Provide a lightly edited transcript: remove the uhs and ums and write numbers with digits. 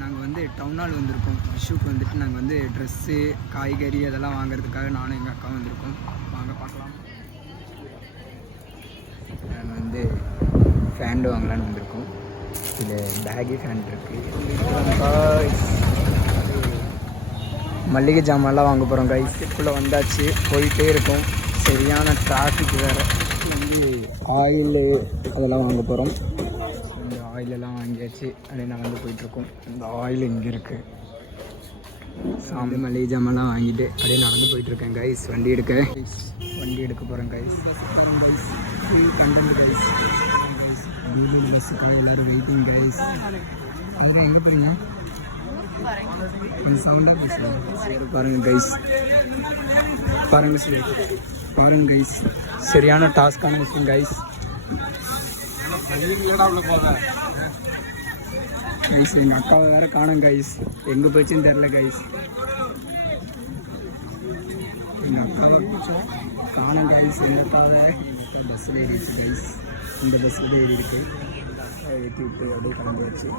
நாங்கள் வந்து town hall வந்திருக்கோம். விஷுக்கு வந்துட்டு நாங்கள் வந்து ட்ரெஸ்ஸு காய்கறி அதெல்லாம் வாங்குறதுக்காக நானும் எங்கள் அக்காவும் வந்திருக்கோம். வாங்க பார்க்கலாம். நாங்கள் வந்து ஃபேண்டு வாங்கலான்னு வந்திருக்கோம். இதில் பேகி ஃபேன் இருக்குது. மல்லிகை ஜாமான்லாம் வாங்க போகிறோம் கைஸ். இதுக்குள்ளே வந்தாச்சு, போயிட்டே இருக்கும். சரியான டிராஃபிக் வேறு. வந்து ஆயிலு அதெல்லாம் வாங்க போகிறோம். இந்த ஆயிலெல்லாம் வாங்கியாச்சு. அப்படியே நான் வந்து போயிட்டுருக்கோம். இந்த ஆயில் இங்கே இருக்குது. சாமி மல்லிகை ஜாமான்லாம் வாங்கிட்டு அப்படியே நடந்து போயிட்டுருக்கேன் கைஸ். வண்டி எடுக்க போகிறேன் கைஸ். Guys content guys. டியூபிள் பஸ்ஸுக்காக எல்லோரும் வெயிட்டிங் கைஸ். எல்லோரும் எங்கே போகிறீங்க? அந்த சவுண்டாக பேசுகிறேன். சரி பாருங்கள் கைஸ், பாருங்கள் கைஸ். சரியான டாஸ்கான விஷயம் கைஸ். கைஸ் எங்கள் அக்காவை வேறு காணும் கைஸ். எங்கே போச்சுன்னு தெரில கைஸ். எங்கள் அக்காவை காணும் கைஸ். எங்கள் அக்காவை பஸ்ஸில் ஏறிடுச்சு கைஸ். இந்த பஸ்ஸில் ஏறி இருக்கு. ஏற்றி விட்டு அப்படியே கிளம்பியாச்சு.